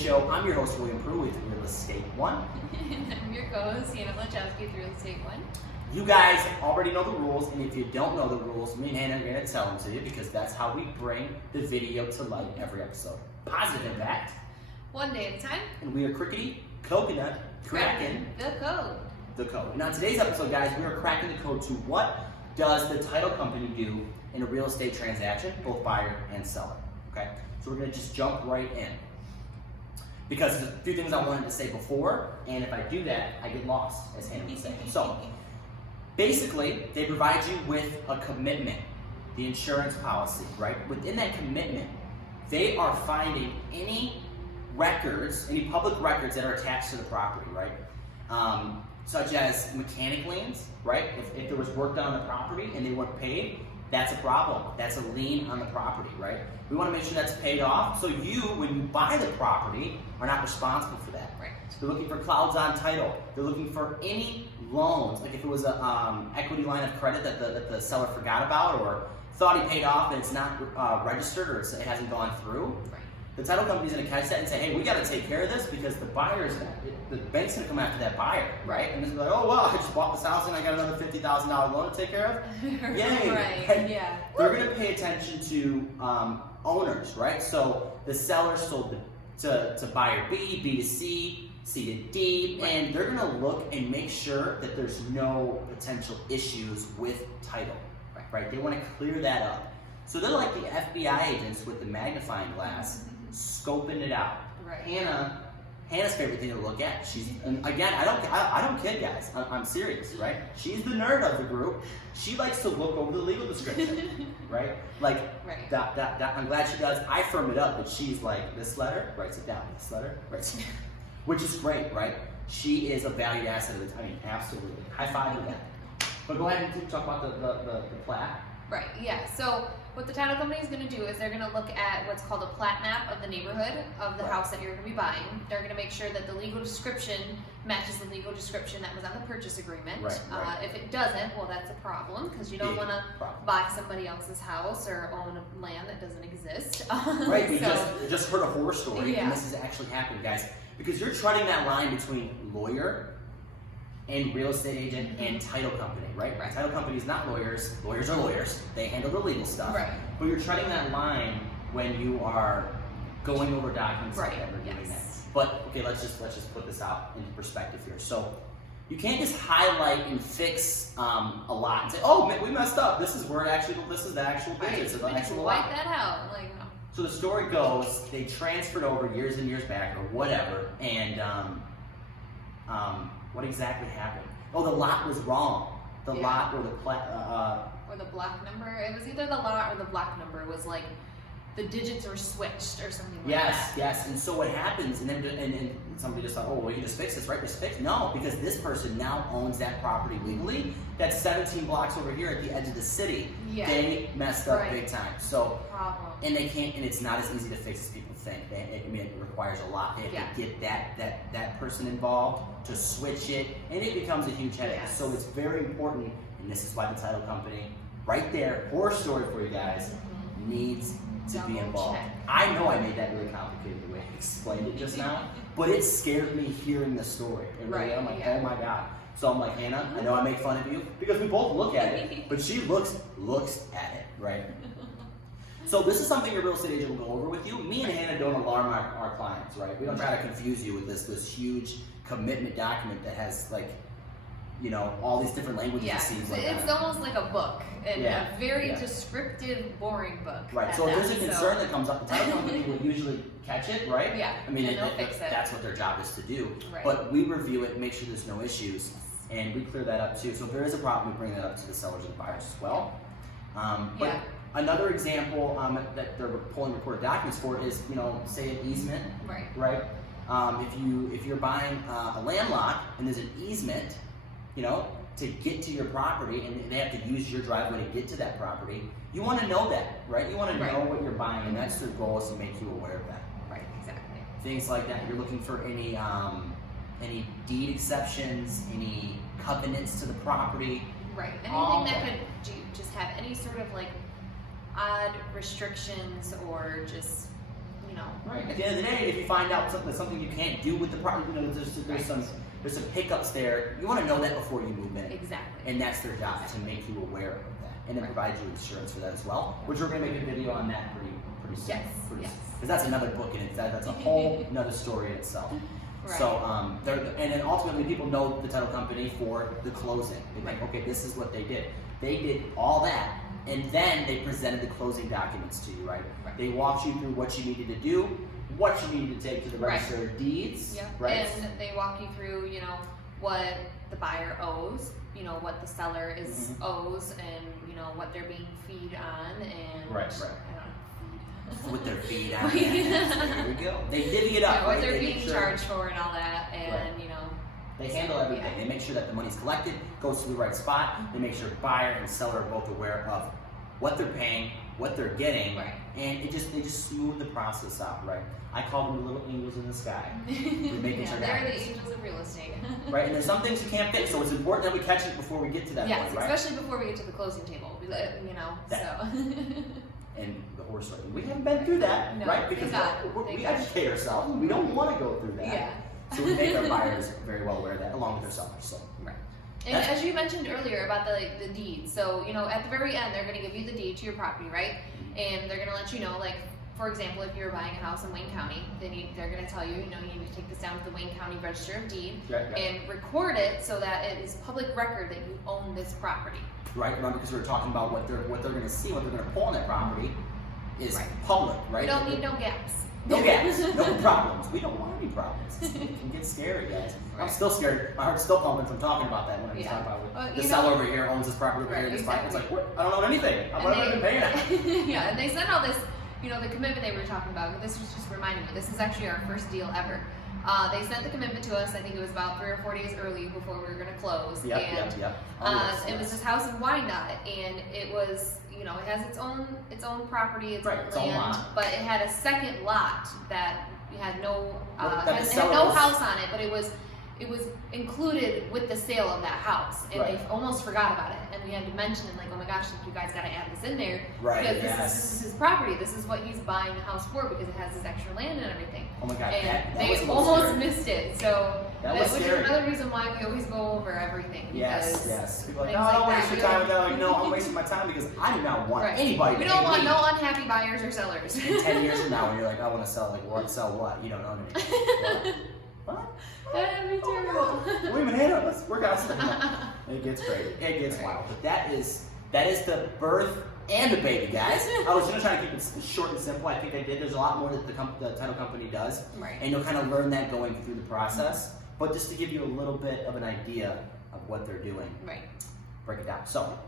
show. I'm your host, William Prue with Real Estate One. And I'm your co-host, Hannah Lachowski with Real Estate One. You guys already know the rules, and if you don't know the rules, me and Hannah are going to tell them to you because that's how we bring the video to light every episode. Positive impact. One day at a time. And we are crickety, coconut, cracking the code. The code. Now, today's episode, guys, we are cracking the code to what does the title company do in a real estate transaction, both buyer and seller. Okay? So we're going to just jump right in. Because there's a few things I wanted to say before, and if I do that, I get lost, as Hannah would say. So, basically, they provide you with a commitment, the insurance policy, right? Within that commitment, they are finding any records, any public records that are attached to the property, right? Such as mechanic liens, right? If there was work done on the property and they weren't paid, that's a problem. That's a lien on the property, right? We want to make sure that's paid off. So you, when you buy the property, are not responsible for that. Right. They're looking for clouds on title. They're looking for any loans, like if it was an equity line of credit that the seller forgot about or thought he paid off and it's not registered or it hasn't gone through. Right. The title company's going to catch that and say, hey, we got to take care of this because the bank's going to come after that buyer, right? And it's like, oh, well, I just bought this house and I got another $50,000 loan to take care of. Yay! Right, yeah. They're going to pay attention to owners, right? So the seller sold to buyer B, B to C, C to D, right. And they're going to look and make sure that there's no potential issues with title, right? They want to clear that up. So they're like the FBI agents with the magnifying glass, scoping it out. Right. Hannah's favorite thing to look at. And again, I don't kid, guys. I'm serious, right? She's the nerd of the group. She likes to look over the legal description, right? Like, right. I'm glad she does. I firm it up, but she's like, this letter, writes it down. This letter, writes it down. Which is great, right? She is a valued asset of the time. I mean, absolutely. High five to that. But go ahead and talk about the plat. Right, yeah. So what the title company is going to do is they're going to look at what's called a plat map of the neighborhood of the house that you're going to be buying. They're going to make sure that the legal description matches the legal description that was on the purchase agreement. Right. If it doesn't, well, that's a problem because you don't want to buy somebody else's house or own a land that doesn't exist. Right, we just heard a horror story, yeah. and this has actually happened, guys. Because you're treading that line between lawyer and real estate agent and title company, right? Right. Title companies not lawyers. Lawyers are lawyers. They handle the legal stuff. Right. But you're treading that line when you are going over documents like that or doing that. But okay, let's just put this out into perspective here. So you can't just highlight and fix a lot and say, oh, we messed up. This is where this is the actual digits of the actual lot. Wipe that out, like no. So the story goes, they transferred over years and years back or whatever, and what exactly happened? Oh, the lot was wrong. The lot or the or the block number. It was either the lot or the block number. It was like the digits were switched or something like that. Yes. And so what happens? And then and somebody just thought, oh, well, you just fix this, right? Just fix. No, because this person now owns that property legally. That's 17 blocks over here at the edge of the city. Yeah. They messed up big time. So problem. And they can't. And it's not as easy to fix as people think. It requires a lot. They have to get that person involved to switch it, and it becomes a huge headache. Yes. So it's very important, and this is why the title company, right there, horror story for you guys, needs to be involved. Check. I know I made that really complicated the way I explained it just now, but it scared me hearing the story. And really, I'm like, oh my God. So I'm like, Hannah, I know I make fun of you because we both look at it, but she looks at it, right? So this is something your real estate agent will go over with you. Me and Hannah don't alarm our clients, right? We don't try to confuse you with this huge commitment document that has like, all these different languages. Yeah, it seems like it's almost like a book, and a very descriptive, boring book. Right. So if there's a concern that comes up, the title company will usually catch it, right? Yeah. I mean, they'll fix it. That's what their job is to do. Right. But we review it, make sure there's no issues, and we clear that up too. So if there is a problem, we bring that up to the sellers and buyers as well. But another example that they're pulling recorded documents for is, say an easement. Right. If you're buying a landlocked and there's an easement, to get to your property, and they have to use your driveway to get to that property, you want to know that, right? You want to know what you're buying, and that's their goal, is to make you aware of that. Right, exactly. Things like that. You're looking for any deed exceptions, any covenants to the property. Right. Anything that could just have any sort of like odd restrictions or just Right. At the end of the day, if you find out something you can't do with the property, there's some hiccups there. You want to know that before you move in. Exactly. And that's their job, to make you aware of that, and then provide you insurance for that as well. Which we're going to make a video on that pretty soon. Yes. Because that's another book in itself. That's a whole another story in itself. Right. So, and then ultimately people know the title company for the closing. They think, okay, this is what they did. They did all that, and then they presented the closing documents to you, right? They walked you through what you needed to do, what you needed to take to the register of deeds, right? And they walk you through, what the buyer owes, what the seller owes, and what they're being feed on, and right. I don't know, With their feet on. There we go. They divvy it up. What they're being charged for and all that, and they handle everything. They make sure that the money's collected, goes to the right spot. They make sure buyer and seller are both aware of what they're paying, what they're getting, and they just smooth the process out, right? I call them the little angels in the sky. They're the angels of real estate. Right, and there's some things you can't fix, so it's important that we catch it before we get to that point, right? Especially before we get to the closing table, so. And the horse racing. We haven't been through that, right? Because we educate ourselves. We don't want to go through that. Yeah. So we make our buyers very well aware of that, along with their sellers. So. Right. And as you mentioned earlier about the deed, so at the very end they're going to give you the deed to your property, right? And they're going to let you know, like, for example, if you're buying a house in Wayne County, they're going to tell you, you need to take this down to the Wayne County Register of Deed and record it so that it is public record that you own this property. Right, remember, because we were talking about what they're going to see, what they're going to pull on that property is public, right? We don't need no gaps. No gaps, no problems. We don't want any problems. It can get scary, guys. I'm still scared. My heart's still pumping from talking about that when I was talking about it. The seller over here owns this property over here. This property. It's like, what? I don't own anything. What have I been paying at? Yeah, and they sent all this, the commitment they were talking about. This was just reminding me. This is actually our first deal ever. They sent the commitment to us. I think it was about 3 or 4 days early before we were going to close. It was this house in Wyandotte, and it was, it has its own property, its own land, but it had a second lot that had no had no house on it, but it was included with the sale of that house, and they almost forgot about it, and we had to mention it, like, oh my gosh, you guys got to add this in there, because this is his property, this is what he's buying the house for, because it has this extra land and everything. Oh my god, and that was they almost missed it, so which is another reason why we always go over everything. Yes. People are like, no, don't waste your time. Like, no, I'm wasting my time because I do not want anybody. We don't want no unhappy buyers or sellers. In 10 years from now, when you're like, I want to sell, sell what? You don't own anything. What? That'd be terrible. Wait a minute, let's work out something. It gets crazy. It gets wild. But that is the birth and the baby, guys. I was gonna try to keep it short and simple. I think I did. There's a lot more that the title company does, and you'll kind of learn that going through the process. But just to give you a little bit of an idea of what they're doing, break it down. So,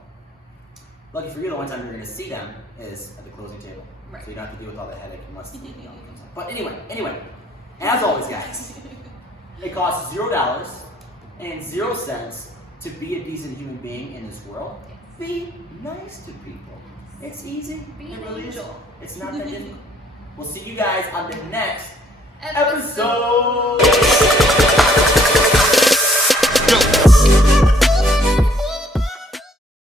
lucky for you, the only time you're gonna see them is at the closing table. So you don't have to deal with all the headache unless the comes out. But anyway, as always, guys. It costs $0 and 0 cents to be a decent human being in this world. Be nice to people. It's easy. Be an angel. It's not that difficult. We'll see you guys on the next episode. Go.